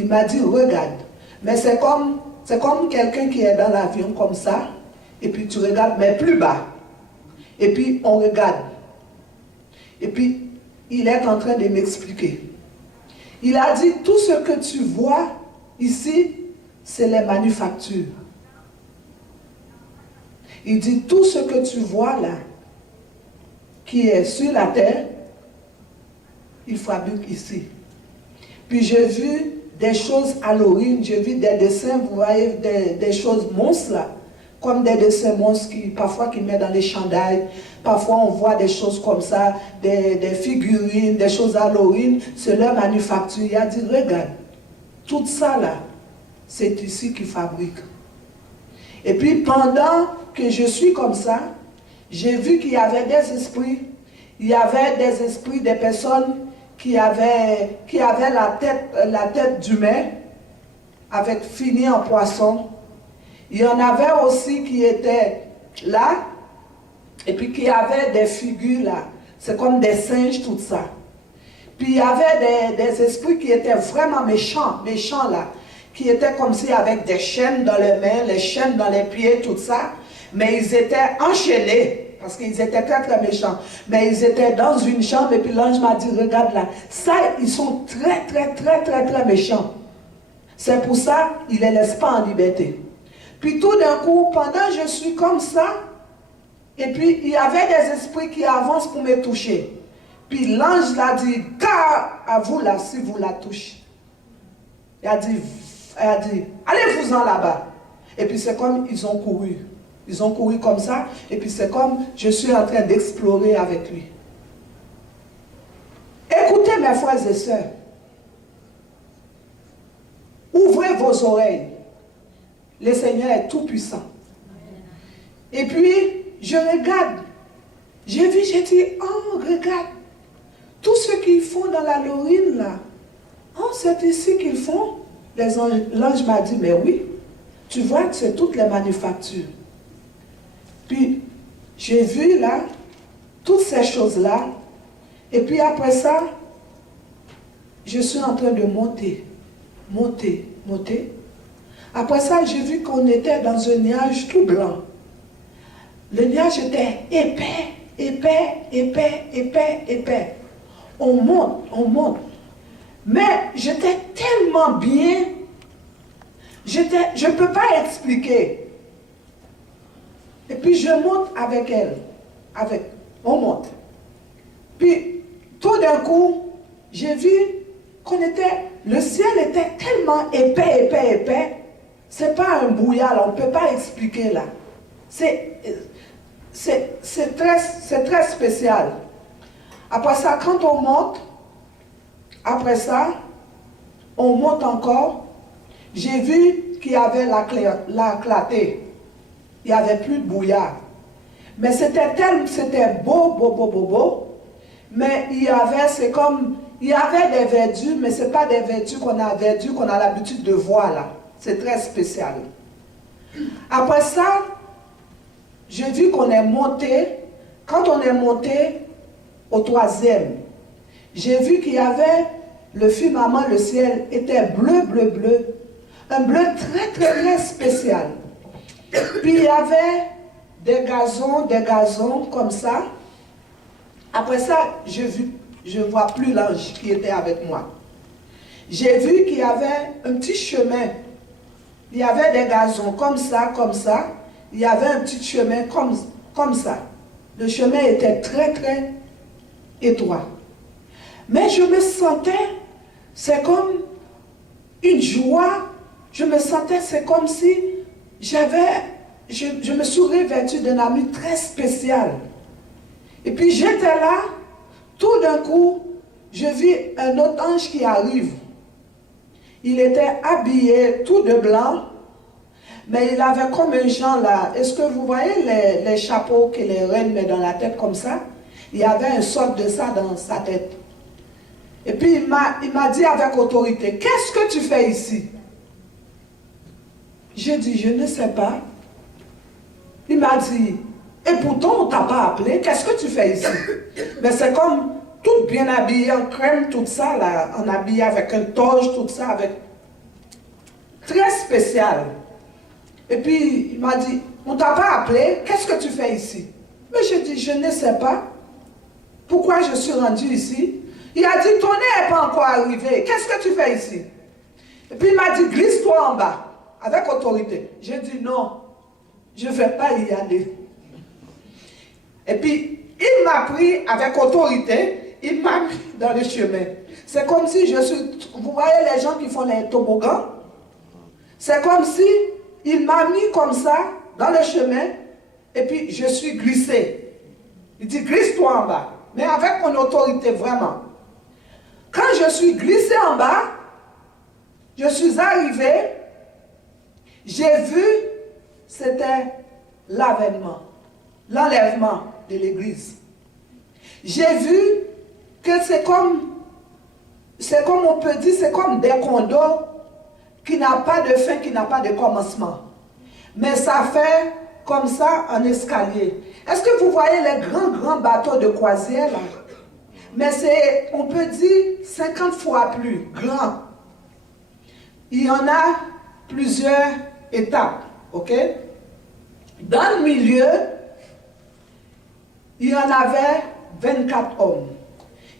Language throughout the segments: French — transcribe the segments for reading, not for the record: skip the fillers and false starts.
Il m'a dit, regarde. Mais c'est comme quelqu'un qui est dans l'avion comme ça, et puis tu regardes, mais plus bas. Et puis on regarde. Et puis il est en train de m'expliquer. Il a dit, tout ce que tu vois ici, c'est les manufactures. Il dit, tout ce que tu vois là, qui est sur la terre, il fabrique ici. Puis j'ai vu des choses à l'origine, j'ai vu des dessins, vous voyez, des choses monstres là, comme des dessins monstres qui parfois qui mettent dans les chandails, parfois on voit des choses comme ça, des figurines, des choses à l'origine, c'est leur manufacture. Il a dit, regarde, tout ça là, c'est ici qu'ils fabriquent. Et puis pendant que je suis comme ça, j'ai vu qu'il y avait des esprits, des personnes qui avaient la tête d'humain, avec fini en poisson. Il y en avait aussi qui étaient là, et puis qui avaient des figures là, c'est comme des singes, tout ça. Puis il y avait des esprits qui étaient vraiment méchants là, qui étaient comme si avec des chaînes dans les mains, les chaînes dans les pieds, tout ça, mais ils étaient enchaînés. Parce qu'ils étaient très très méchants. Mais ils étaient dans une chambre et puis l'ange m'a dit, regarde là, ça, ils sont très très très très très méchants. C'est pour ça, il ne les laisse pas en liberté. Puis tout d'un coup, pendant que je suis comme ça, et puis il y avait des esprits qui avancent pour me toucher. Puis l'ange l'a dit, car à vous là, si vous la touchez. Il a dit, allez-vous-en là-bas. Et puis c'est comme ils ont couru. Ils ont couru comme ça, et puis c'est comme je suis en train d'explorer avec lui. Écoutez mes frères et sœurs. Ouvrez vos oreilles. Le Seigneur est tout puissant. Et puis, je regarde. J'ai vu, j'ai dit, oh, regarde. Tout ce qu'ils font dans la Lorine, là. Oh, c'est ici qu'ils font. L'ange m'a dit, mais oui. Tu vois que c'est toutes les manufactures. Puis, j'ai vu là, toutes ces choses-là, et puis après ça, je suis en train de monter. Après ça, j'ai vu qu'on était dans un nuage tout blanc. Le nuage était épais. On monte. Mais j'étais tellement bien, je ne peux pas expliquer. Et puis je monte avec elle. On monte. Puis tout d'un coup, j'ai vu le ciel était tellement épais. C'est pas un brouillard, on ne peut pas expliquer là. C'est très spécial. Après ça, quand on monte, après ça, on monte encore. J'ai vu qu'il y avait la clarté. Il n'y avait plus de brouillard. Mais c'était beau. Mais il y avait des verdures, mais ce n'est pas des verdures qu'on a l'habitude de voir là. C'est très spécial. Après ça, j'ai vu qu'on est monté. Quand on est monté au 3e, j'ai vu qu'il y avait le firmament, le ciel était bleu. Un bleu très spécial. Puis il y avait des gazons comme ça. Après ça, je vois plus l'ange qui était avec moi. J'ai vu qu'il y avait un petit chemin. Il y avait des gazons comme ça. Il y avait un petit chemin comme ça. Le chemin était très étroit. Mais je me sentais, c'est comme une joie. Je me sentais, c'est comme si je me suis revêtue d'un ami très spécial. Et puis j'étais là, tout d'un coup, je vis un autre ange qui arrive. Il était habillé tout de blanc, mais il avait comme un genre là. Est-ce que vous voyez les chapeaux que les reines mettent dans la tête comme ça? Il y avait un sort de ça dans sa tête. Et puis il m'a dit avec autorité, qu'est-ce que tu fais ici? J'ai dit, je ne sais pas. Il m'a dit, et pourtant on ne t'a pas appelé, qu'est-ce que tu fais ici? Mais c'est comme tout bien habillé en crème, tout ça, là, en habillé avec un toge, tout ça, avec... très spécial. Et puis, il m'a dit, on t'a pas appelé, qu'est-ce que tu fais ici? Mais j'ai dit, je ne sais pas. Pourquoi je suis rendu ici? Il a dit, ton nez n'est pas encore arrivé. Qu'est-ce que tu fais ici? Et puis il m'a dit, glisse-toi en bas, avec autorité. J'ai dit, non, je ne vais pas y aller. Et puis, il m'a pris avec autorité, il m'a mis dans le chemin. C'est comme si je suis... Vous voyez les gens qui font les toboggans? C'est comme si il m'a mis comme ça, dans le chemin, et puis je suis glissé. Il dit, glisse-toi en bas. Mais avec mon autorité, vraiment. Quand je suis glissé en bas, je suis arrivé, j'ai vu, c'était l'avènement, l'enlèvement de l'église. J'ai vu que c'est comme on peut dire, c'est comme des condos qui n'ont pas de fin, qui n'ont pas de commencement. Mais ça fait comme ça un escalier. Est-ce que vous voyez les grands bateaux de croisière là? Mais c'est, on peut dire, 50 fois plus grand. Il y en a plusieurs étapes, ok? Dans le milieu, il y en avait 24 hommes.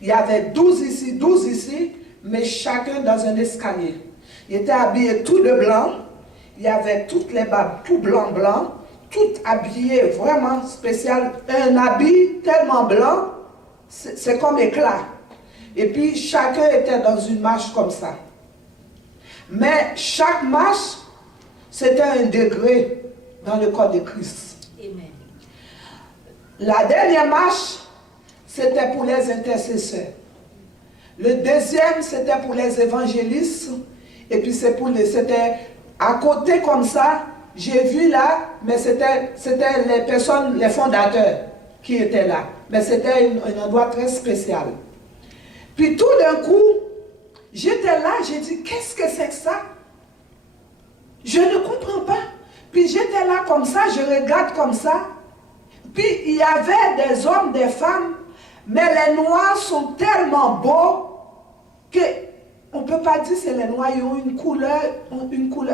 Il y avait 12 ici, mais chacun dans un escalier. Ils étaient habillés tout de blanc. Il y avait toutes les babes, tout blanc, tout habillé vraiment spécial. Un habit tellement blanc, c'est comme éclat. Et puis chacun était dans une marche comme ça. Mais chaque marche, c'était un degré dans le corps de Christ. Amen. La dernière marche, c'était pour les intercesseurs. Le deuxième, c'était pour les évangélistes. Et puis c'était à côté comme ça, j'ai vu là, mais c'était les personnes, les fondateurs qui étaient là. Mais c'était un endroit très spécial. Puis tout d'un coup, j'étais là, j'ai dit, qu'est-ce que c'est que ça? Je ne comprends pas. Puis j'étais là comme ça, je regarde comme ça. Puis il y avait des hommes, des femmes, mais les noirs sont tellement beaux que on ne peut pas dire que c'est les noirs, ils ont une couleur,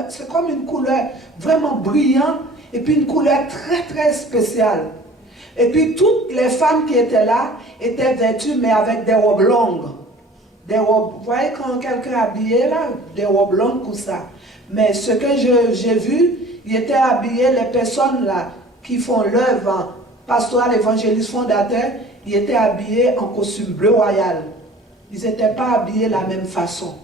c'est comme une couleur vraiment brillante, et puis une couleur très spéciale. Et puis toutes les femmes qui étaient là étaient vêtues, mais avec des robes longues. Des robes, vous voyez quand quelqu'un est habillé là, des robes longues comme ça. Mais ce que j'ai vu, ils étaient habillés, les personnes là qui font l'œuvre pastorale, évangéliste, fondateur, ils étaient habillés en costume bleu royal. Ils n'étaient pas habillés de la même façon.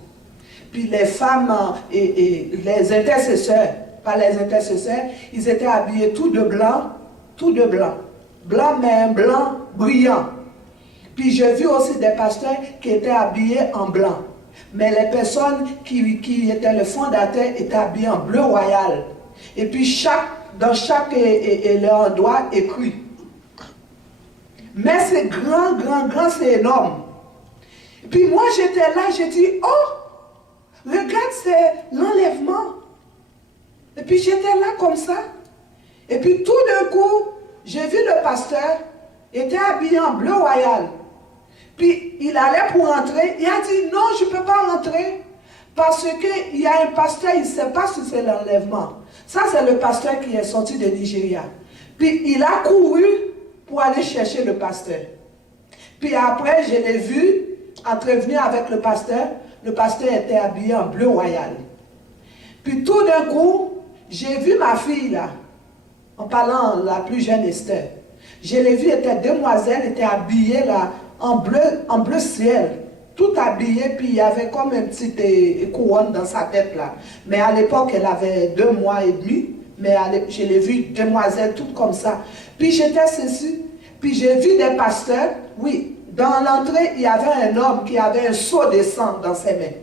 Puis les femmes et les intercesseurs, pas les intercesseurs, ils étaient habillés tout de blanc. Blanc, mais un blanc brillant. Puis j'ai vu aussi des pasteurs qui étaient habillés en blanc. Mais les personnes qui étaient les fondateurs étaient habillés en bleu royal. Et puis dans chaque endroit écrit. Mais c'est grand, c'est énorme. Puis moi j'étais là, j'ai dit, oh, regarde, c'est l'enlèvement. Et puis j'étais là comme ça. Et puis tout d'un coup, j'ai vu le pasteur, il était habillé en bleu royal. Puis il allait pour entrer, il a dit, non, je ne peux pas rentrer. Parce qu'il y a un pasteur, il ne sait pas si c'est l'enlèvement. Ça, c'est le pasteur qui est sorti de Nigeria. Puis il a couru pour aller chercher le pasteur. Puis après, je l'ai vu entrevenir avec le pasteur était habillé en bleu royal. Puis tout d'un coup, j'ai vu ma fille là, en parlant la plus jeune Esther. Je l'ai vue, elle était demoiselle, elle était habillée là, en bleu ciel, tout habillée, puis il y avait comme une petite couronne dans sa tête là. Mais à l'époque, elle avait 2 mois et demi, mais je l'ai vue demoiselle, toute comme ça. Puis j'étais ceci, puis j'ai vu des pasteurs, oui. Dans l'entrée, il y avait un homme qui avait un seau de sang dans ses mains.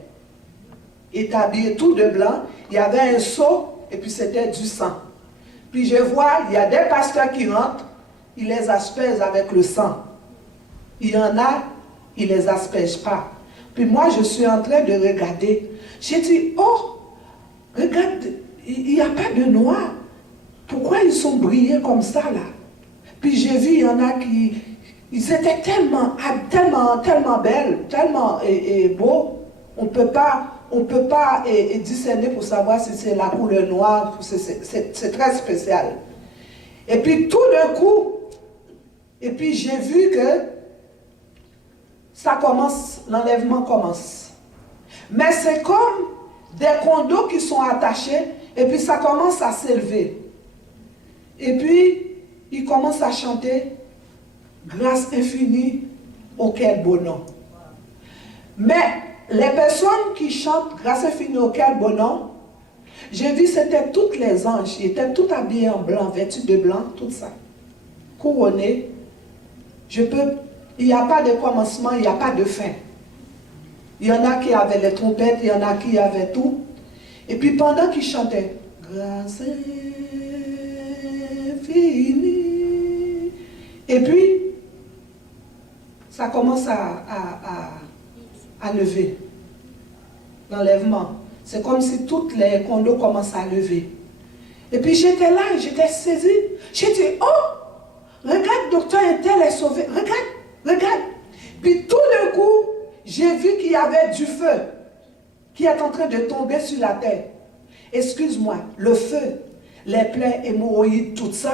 Il était habillé tout de blanc. Il y avait un seau et puis c'était du sang. Puis je vois, il y a des pasteurs qui rentrent, ils les aspergent avec le sang. Il y en a, ils ne les aspergent pas. Puis moi, je suis en train de regarder. J'ai dit, oh, regarde, il n'y a pas de noir. Pourquoi ils sont brillés comme ça là? Puis j'ai vu, il y en a qui... Ils étaient tellement belles, tellement beaux, on ne peut pas on ne peut pas discerner pour savoir si c'est la couleur noire, c'est très spécial. Et puis tout d'un coup, et puis j'ai vu que ça commence, l'enlèvement commence. Mais c'est comme des condos qui sont attachés, et puis ça commence à s'élever. Et puis, il commence à chanter « Grâce infinie, auquel beau nom ». Mais les personnes qui chantent « Grâce infinie, auquel beau nom », j'ai vu c'était toutes les anges, ils étaient tous habillés en blanc, vêtus de blanc, tout ça. Couronnés. Il n'y a pas de commencement, il n'y a pas de fin. Il y en a qui avaient les trompettes, il y en a qui avaient tout. Et puis pendant qu'ils chantaient « Grâce infinie », et puis ça commence à lever. L'enlèvement. C'est comme si toutes les condos commencent à lever. Et puis j'étais là, j'étais saisie. J'ai dit, oh, regarde, docteur Intel est sauvé. Regarde. Puis tout d'un coup, j'ai vu qu'il y avait du feu qui est en train de tomber sur la terre. Excuse-moi, le feu, les plaies, hémorroïdes, tout ça.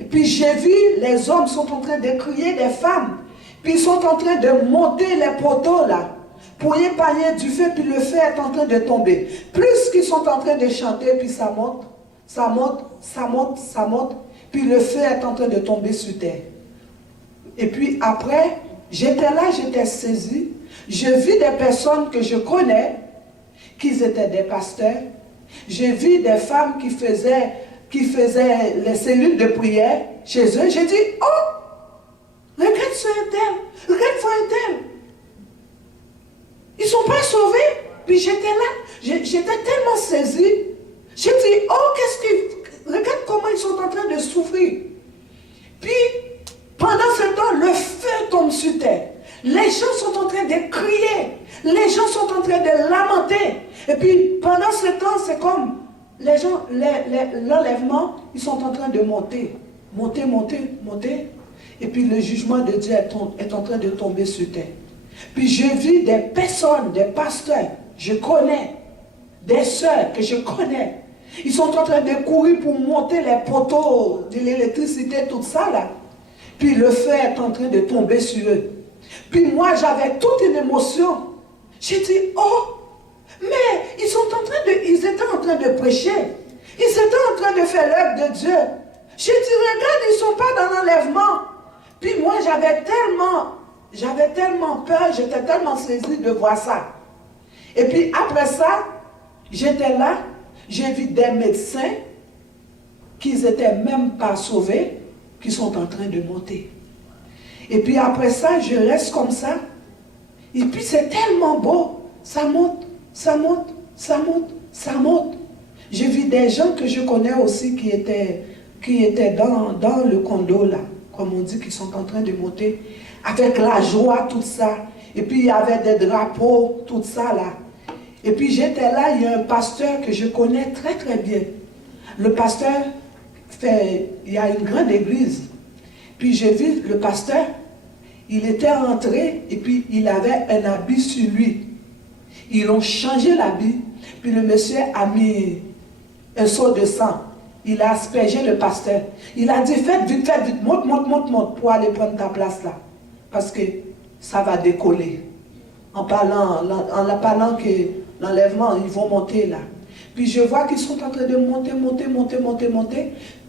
Et puis j'ai vu, les hommes sont en train de crier, des femmes. Puis ils sont en train de monter les poteaux là. Pour épargner du feu, puis le feu est en train de tomber. Plus qu'ils sont en train de chanter, puis ça monte, puis le feu est en train de tomber sur terre. Et puis après, j'étais là, j'étais saisie. Je vis des personnes que je connais, qui étaient des pasteurs. J'ai vu des femmes qui faisaient les cellules de prière chez eux. J'ai dit, oh, regarde ce tel, regarde un tel. Ils ne sont pas sauvés. Puis j'étais là, j'étais tellement saisie. J'ai dit, oh, regarde comment ils sont en train de souffrir. Puis, pendant ce temps, le feu tombe sur terre. Les gens sont en train de crier. Les gens sont en train de lamenter. Et puis, pendant ce temps, c'est comme les gens, l'enlèvement, ils sont en train de monter. Monter. Et puis, le jugement de Dieu est en train de tomber sur terre. Puis je vis des personnes, des pasteurs, je connais, des sœurs que je connais. Ils sont en train de courir pour monter les poteaux de l'électricité, tout ça là. Puis le feu est en train de tomber sur eux. Puis moi j'avais toute une émotion. J'ai dit, oh, mais ils étaient en train de prêcher. Ils étaient en train de faire l'œuvre de Dieu. J'ai dit, regarde, ils ne sont pas dans l'enlèvement. Puis moi j'avais tellement peur, j'étais tellement saisie de voir ça. Et puis après ça, j'étais là, j'ai vu des médecins qui n'étaient même pas sauvés, qui sont en train de monter. Et puis après ça, je reste comme ça. Et puis c'est tellement beau, ça monte. J'ai vu des gens que je connais aussi qui étaient dans le condo là, comme on dit, qui sont en train de monter. Avec la joie, tout ça. Et puis il y avait des drapeaux, tout ça là. Et puis j'étais là, il y a un pasteur que je connais très très bien. Le pasteur il y a une grande église. Puis j'ai vu le pasteur, il était entré et puis il avait un habit sur lui. Ils ont changé l'habit. Puis le monsieur a mis un seau de sang. Il a aspergé le pasteur. Il a dit, faites vite, monte pour aller prendre ta place là. Parce que ça va décoller. En parlant que l'enlèvement, ils vont monter là. Puis je vois qu'ils sont en train de monter.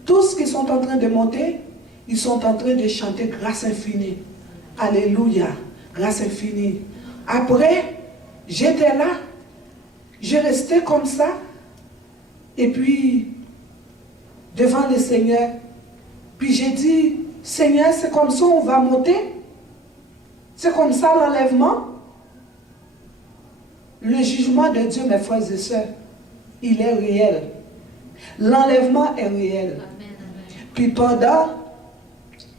Tous qui sont en train de monter, ils sont en train de chanter grâce infinie. Alléluia, grâce infinie. Après, j'étais là, je restais comme ça. Et puis, devant le Seigneur, puis j'ai dit, Seigneur, c'est comme ça on va monter? C'est comme ça l'enlèvement? Le jugement de Dieu, mes frères et sœurs, il est réel. L'enlèvement est réel. Puis pendant,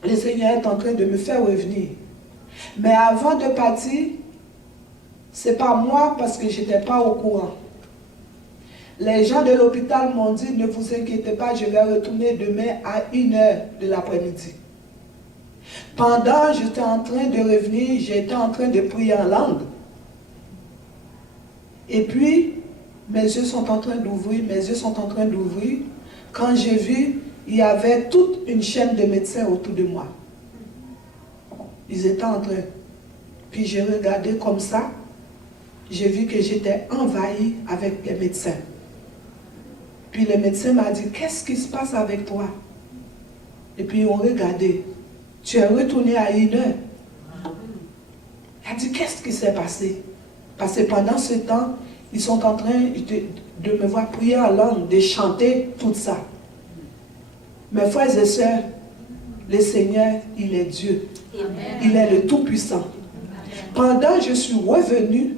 le Seigneur est en train de me faire revenir. Mais avant de partir, c'est pas moi parce que je n'étais pas au courant. Les gens de l'hôpital m'ont dit, ne vous inquiétez pas, je vais retourner demain à 1h de l'après-midi. Pendant j'étais en train de revenir, j'étais en train de prier en langue. Et puis, mes yeux sont en train d'ouvrir, Quand j'ai vu, il y avait toute une chaîne de médecins autour de moi. Ils étaient en train. Puis j'ai regardé comme ça. J'ai vu que j'étais envahie avec les médecins. Puis le médecin m'a dit, qu'est-ce qui se passe avec toi? Et puis ils ont regardé. Tu es retourné à 1 heure. Il a dit, qu'est-ce qui s'est passé? Parce que pendant ce temps, ils sont en train de me voir prier en langue, de chanter tout ça. Mes frères et sœurs, le Seigneur, il est Dieu. Amen. Il est le Tout-Puissant. Pendant que je suis revenue,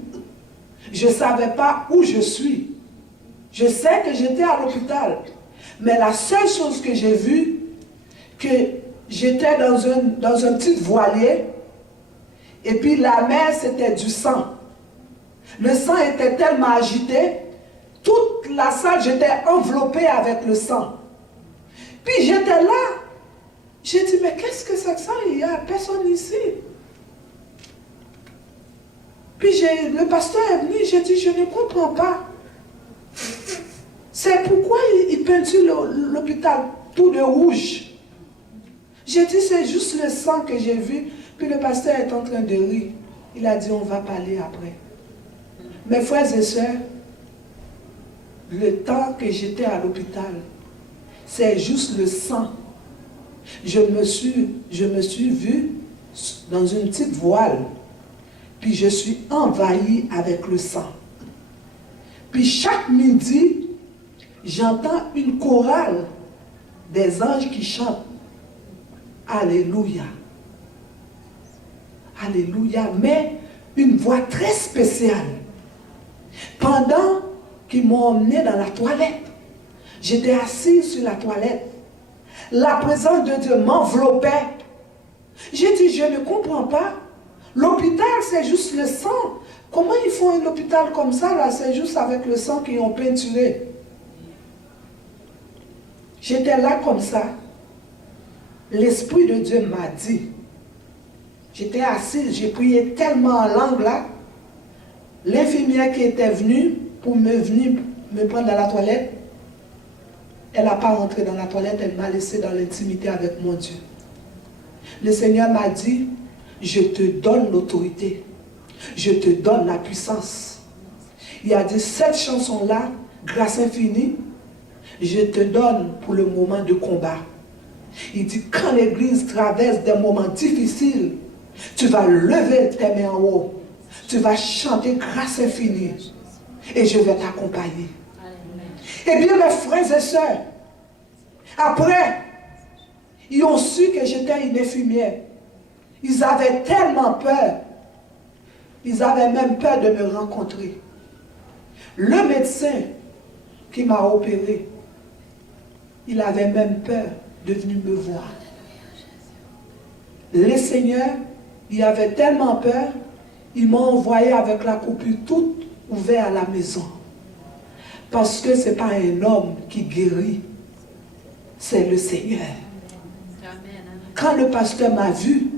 je ne savais pas où je suis. Je sais que j'étais à l'hôpital. Mais la seule chose que j'ai vue, que j'étais dans un petit voilier, et puis la mer, c'était du sang. Le sang était tellement agité, toute la salle, j'étais enveloppée avec le sang. Puis j'étais là. J'ai dit, mais qu'est-ce que c'est que ça? Il n'y a personne ici. Puis le pasteur est venu, j'ai dit, je ne comprends pas. C'est pourquoi il peinture l'hôpital tout de rouge. J'ai dit, c'est juste le sang que j'ai vu. Puis le pasteur est en train de rire. Il a dit, on va parler après. Mes frères et sœurs, le temps que j'étais à l'hôpital, c'est juste le sang. Je me suis vue dans une petite voile. Puis je suis envahie avec le sang. Puis chaque midi, j'entends une chorale des anges qui chantent. Alléluia. Alléluia. Mais une voix très spéciale. Pendant qu'ils m'ont emmené dans la toilette, j'étais assise sur la toilette. La présence de Dieu m'enveloppait. J'ai dit, je ne comprends pas. L'hôpital, c'est juste le sang. Comment ils font un hôpital comme ça, là? C'est juste avec le sang qu'ils ont peinturé. J'étais là comme ça. L'Esprit de Dieu m'a dit. J'étais assise, j'ai prié tellement en langue là. L'infirmière qui était venue pour venir me prendre dans la toilette, elle n'a pas rentré dans la toilette, elle m'a laissé dans l'intimité avec mon Dieu. Le Seigneur m'a dit, je te donne l'autorité, je te donne la puissance. Il a dit, cette chanson-là, grâce infinie, je te donne pour le moment de combat. Il dit, quand l'Église traverse des moments difficiles, tu vas lever tes mains en haut, tu vas chanter grâce infinie, et je vais t'accompagner. Eh bien, mes frères et sœurs, après, ils ont su que j'étais une infirmière. Ils avaient tellement peur. Ils avaient même peur de me rencontrer. Le médecin qui m'a opéré, il avait même peur de venir me voir. Le Seigneur, il avait tellement peur, il m'a envoyé avec la coupure toute ouverte à la maison. Parce que ce n'est pas un homme qui guérit, c'est le Seigneur. Quand le pasteur m'a vu,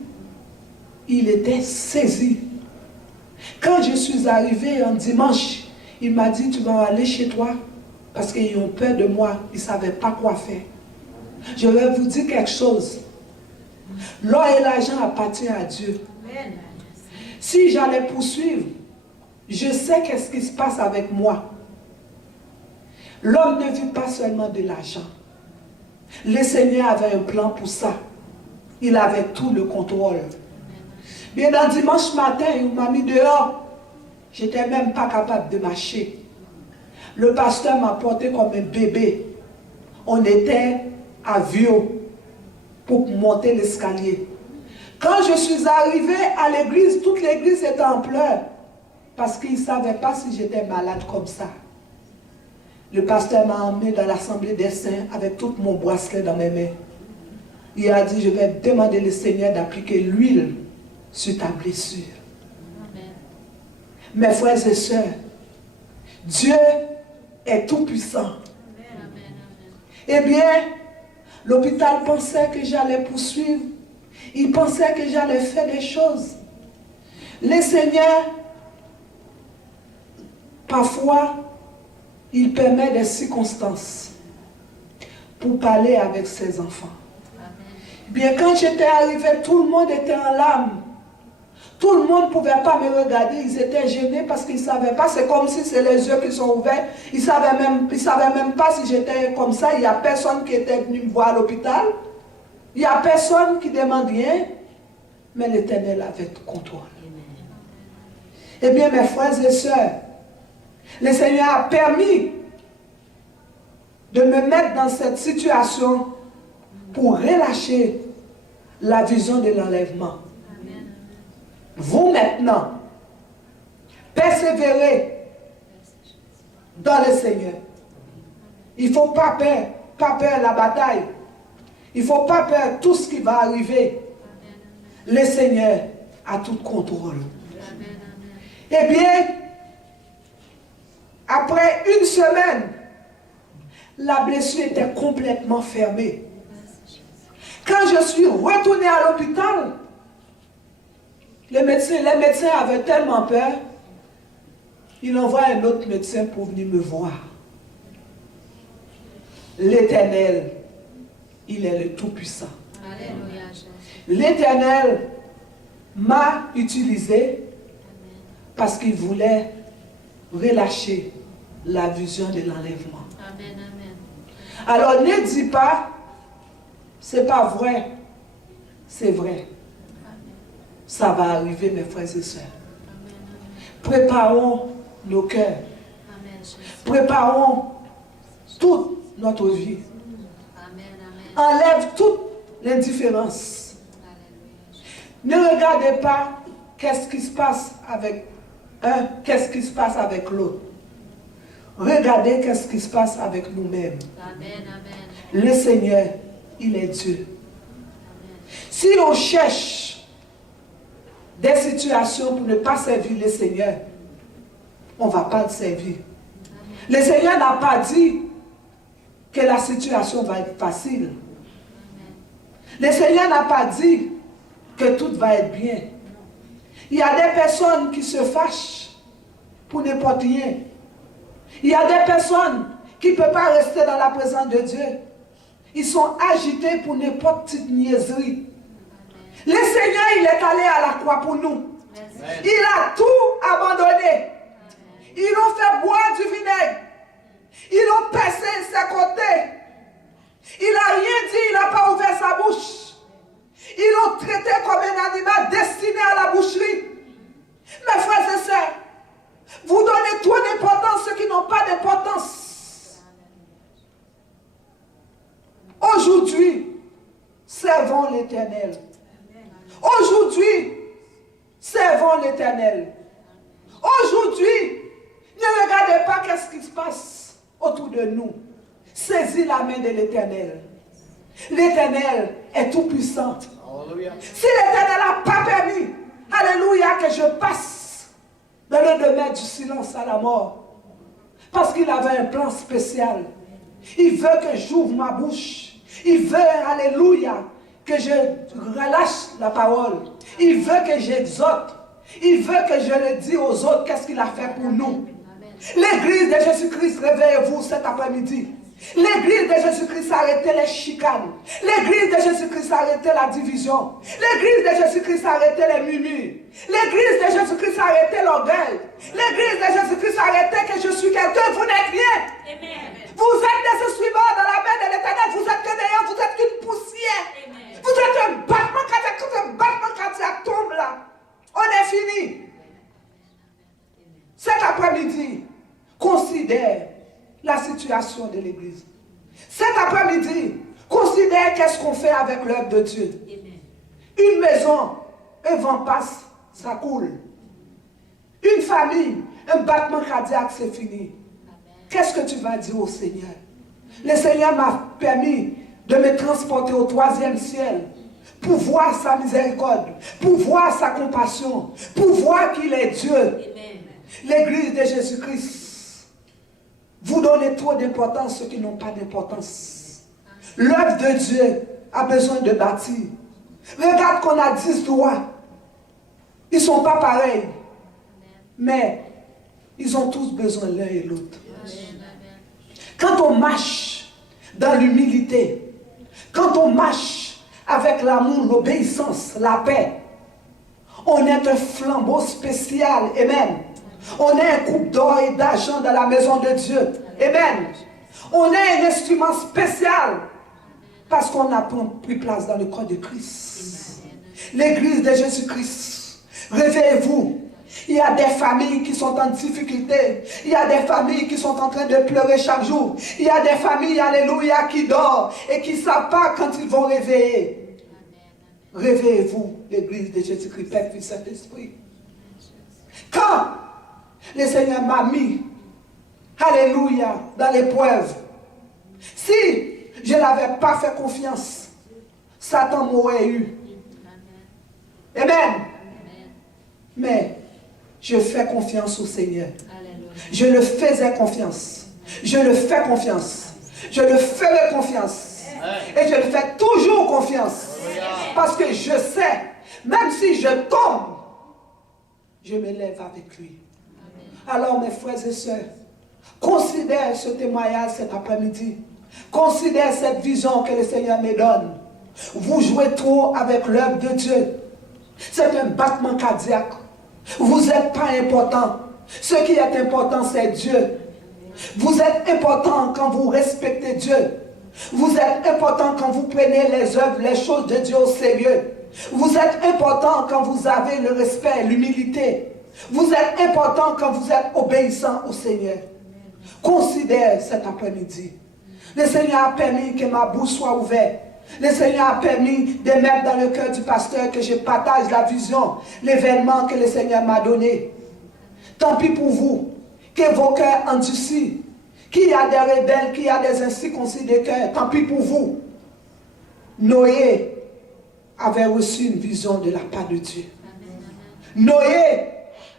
il était saisi. Quand je suis arrivée un dimanche, il m'a dit, tu vas aller chez toi, parce qu'ils ont peur de moi, ils ne savaient pas quoi faire. Je vais vous dire quelque chose. L'or et l'argent appartiennent à Dieu. Si j'allais poursuivre, je sais qu'est-ce qui se passe avec moi. L'homme ne vit pas seulement de l'argent. Le Seigneur avait un plan pour ça. Il avait tout le contrôle. Bien, dans dimanche matin, il m'a mis dehors. Je n'étais même pas capable de marcher. Le pasteur m'a porté comme un bébé. On était à Vieux pour monter l'escalier. Quand je suis arrivée à l'église, toute l'église était en pleurs. Parce qu'ils ne savaient pas si j'étais malade comme ça. Le pasteur m'a emmené dans l'assemblée des saints avec tout mon bracelet dans mes mains. Il a dit, je vais demander au Seigneur d'appliquer l'huile sur ta blessure. Amen. Mes frères et sœurs, Dieu est tout puissant. Eh bien, l'hôpital pensait que j'allais poursuivre. Il pensait que j'allais faire des choses. Le Seigneur Parfois, il permet des circonstances pour parler avec ses enfants. Bien, quand j'étais arrivé, tout le monde était en larmes. Tout le monde ne pouvait pas me regarder. Ils étaient gênés parce qu'ils ne savaient pas. C'est comme si c'est les yeux qui sont ouverts. Ils ne savaient même pas si j'étais comme ça. Il n'y a personne qui était venu me voir à l'hôpital. Il n'y a personne qui demande rien. Mais l'Éternel avait tout contrôle. Eh bien, mes frères et sœurs, le Seigneur a permis de me mettre dans cette situation pour relâcher la vision de l'enlèvement. Vous maintenant, persévérez dans le Seigneur. Il ne faut pas peur la bataille. Il ne faut pas peur tout ce qui va arriver. Le Seigneur a tout contrôle. Eh bien, après une semaine, la blessure était complètement fermée. Quand je suis retournée à l'hôpital, les médecins avaient tellement peur, ils envoient un autre médecin pour venir me voir. L'Éternel, il est le Tout-Puissant. L'Éternel m'a utilisé parce qu'il voulait relâcher la vision de l'enlèvement. Alors ne dis pas, c'est pas vrai, c'est vrai. Ça va arriver, mes frères et sœurs. Préparons nos cœurs. Préparons toute notre vie. Enlève toute l'indifférence. Ne regardez pas qu'est-ce qui se passe avec un, qu'est-ce qui se passe avec l'autre. Regardez qu'est-ce qui se passe avec nous-mêmes. Le Seigneur, il est Dieu. Si on cherche des situations pour ne pas servir le Seigneur, on ne va pas le servir. Le Seigneur n'a pas dit que la situation va être facile. Le Seigneur n'a pas dit que tout va être bien. Il y a des personnes qui se fâchent pour n'importe rien. Il y a des personnes qui ne peuvent pas rester dans la présence de Dieu. Ils sont agités pour n'importe petite niaiserie. Le Seigneur, il est allé à la croix pour nous. Il a tout abandonné. Ils l'ont fait boire du vinaigre. Ils l'ont percé ses côtés. Il n'a rien dit, il n'a pas ouvert sa bouche. Ils l'ont traité comme un animal destiné à la boucherie. Mes frères et sœurs, vous donnez trop d'importance à ceux qui n'ont pas d'importance. Aujourd'hui, servons l'Éternel. Aujourd'hui, servons l'Éternel. Aujourd'hui, ne regardez pas qu'est-ce qui se passe autour de nous. Saisis la main de l'Éternel. L'Éternel est tout puissant. Si l'Éternel n'a pas permis, alléluia, que je passe dans le domaine du silence à la mort, parce qu'il avait un plan spécial. Il veut que j'ouvre ma bouche. Il veut, alléluia, que je relâche la parole. Il veut que j'exhorte. Il veut que je le dise aux autres qu'est-ce qu'il a fait pour nous. L'église de Jésus-Christ, réveillez-vous cet après-midi. L'église de Jésus-Christ a arrêté les chicanes. L'église de Jésus-Christ a arrêté la division. L'église de Jésus-Christ a arrêté les murmures. L'église de Jésus-Christ a arrêté l'orgueil. L'église de Jésus-Christ a arrêté que je suis quelqu'un, vous n'êtes rien. Amen. Vous êtes des suivants dans la main de l'Éternel. Vous êtes que des gens, vous êtes qu'une poussière. Amen. Vous êtes un battement cardiaque. Quand un battement cardiaque tombe là, on est fini. Cet après-midi, considère la situation de l'église. Cet après-midi, considère qu'est-ce qu'on fait avec l'œuvre de Dieu. Amen. Une maison, un vent passe, ça coule. Une famille, un battement cardiaque, c'est fini. Qu'est-ce que tu vas dire au Seigneur? Le Seigneur m'a permis de me transporter au 3e ciel pour voir sa miséricorde, pour voir sa compassion, pour voir qu'il est Dieu. L'église de Jésus-Christ, vous donnez trop d'importance à ceux qui n'ont pas d'importance. L'œuvre de Dieu a besoin de bâtir. Regarde qu'on a 10 doigts. Ils ne sont pas pareils. Mais Ils ont tous besoin l'un et l'autre. Quand on marche dans l'humilité, quand on marche avec l'amour, l'obéissance, la paix, on est un flambeau spécial. Amen. On est un coupe d'or et d'argent dans la maison de Dieu. Amen. On est un instrument spécial parce qu'on a pris place dans le corps de Christ. L'église de Jésus-Christ. Réveillez-vous. Il y a des familles qui sont en difficulté. Il y a des familles qui sont en train de pleurer chaque jour. Il y a des familles, alléluia, qui dorment et qui ne savent pas quand ils vont réveiller. Réveillez-vous, l'église de Jésus-Christ, Père, Fils, Saint-Esprit. Quand le Seigneur m'a mis, alléluia, dans l'épreuve, si je n'avais pas fait confiance, Satan m'aurait eu. Amen. Mais je fais confiance au Seigneur. Je le faisais confiance. Je le fais confiance. Je le ferai confiance. Et je le fais toujours confiance. Parce que je sais, même si je tombe, je me lève avec lui. Alors mes frères et sœurs, considère ce témoignage cet après-midi. Considère cette vision que le Seigneur me donne. Vous jouez trop avec l'œuvre de Dieu. C'est un battement cardiaque. Vous n'êtes pas important. Ce qui est important, c'est Dieu. Vous êtes important quand vous respectez Dieu. Vous êtes important quand vous prenez les œuvres, les choses de Dieu au sérieux. Vous êtes important quand vous avez le respect, l'humilité. Vous êtes important quand vous êtes obéissant au Seigneur. Considère cet après-midi. Le Seigneur a permis que ma bouche soit ouverte. Le Seigneur a permis de mettre dans le cœur du pasteur que je partage la vision, l'événement que le Seigneur m'a donné. Tant pis pour vous, que vos cœurs endurcis, qu'il y a des rebelles, qu'il y a des incirconcis de cœur, tant pis pour vous. Noé avait reçu une vision de la part de Dieu. Noé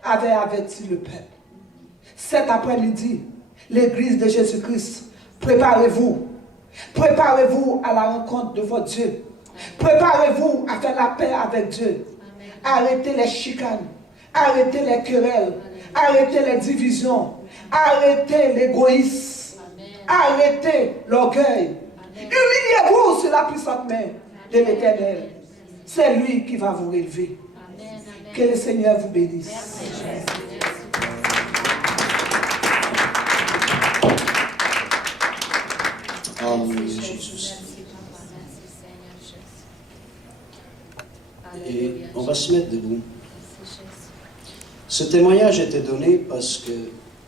avait averti le peuple. Cet après-midi, l'église de Jésus-Christ, préparez-vous. Préparez-vous à la rencontre de votre Dieu. Préparez-vous à faire la paix avec Dieu. Arrêtez les chicanes. Arrêtez les querelles. Arrêtez les divisions. Arrêtez l'égoïsme. Arrêtez l'orgueil. Humiliez-vous sur la puissante main de l'Éternel. C'est lui qui va vous relever. Que le Seigneur vous bénisse. Alléluia, Jésus. Et on va se mettre debout. Ce témoignage était donné parce que,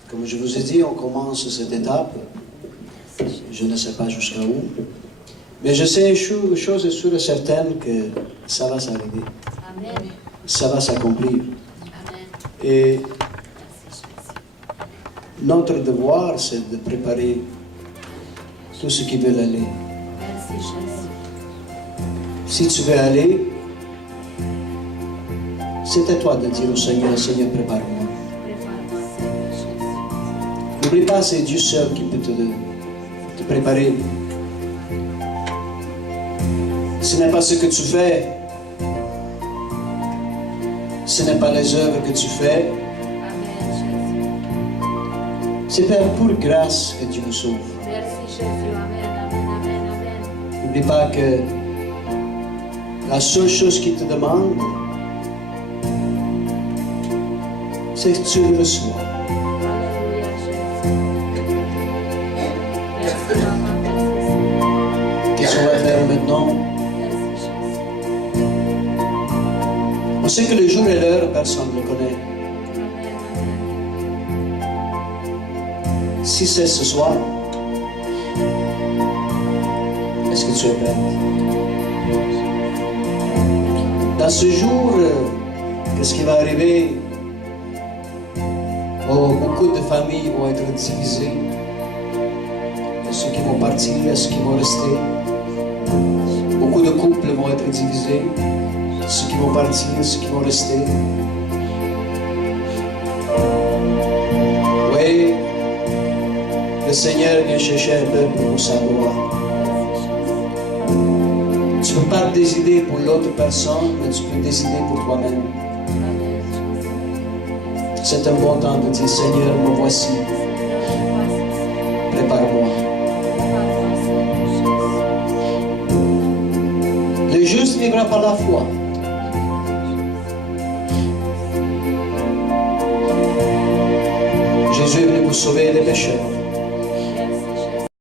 comme je vous ai dit, on commence cette étape. Je ne sais pas jusqu'à où. Mais je sais une chose est sûre et certaine que ça va s'arriver. Ça va s'accomplir. Et notre devoir, c'est de préparer tous ceux qui veulent aller. Si tu veux aller, c'est à toi de dire au Seigneur, Seigneur, prépare-moi. N'oublie pas, c'est Dieu seul qui peut te préparer. Ce n'est pas ce que tu fais. Ce n'est pas les œuvres que tu fais. C'est pour grâce que Dieu nous sauve. N'oublie pas que la seule chose qu'il te demande, c'est que tu le reçois. Qu'est-ce qu'on va faire maintenant? On sait que le jour et l'heure, personne ne le connaît. Si c'est ce soir, est-ce que tu es prête? Dans ce jour, qu'est-ce qui va arriver? Oh, beaucoup de familles vont être divisées. Il y a ceux qui vont partir, il y a ceux qui vont rester. Beaucoup de couples vont être divisés. Ceux qui vont partir, ceux qui vont rester. Oui, le Seigneur vient chercher un peuple pour sa gloire. Tu ne peux pas décider pour l'autre personne, mais tu peux décider pour toi-même. C'est un bon temps de dire, Seigneur, me voici. Prépare-moi. Le juste vivra par la foi. Jésus est venu pour sauver les pécheurs.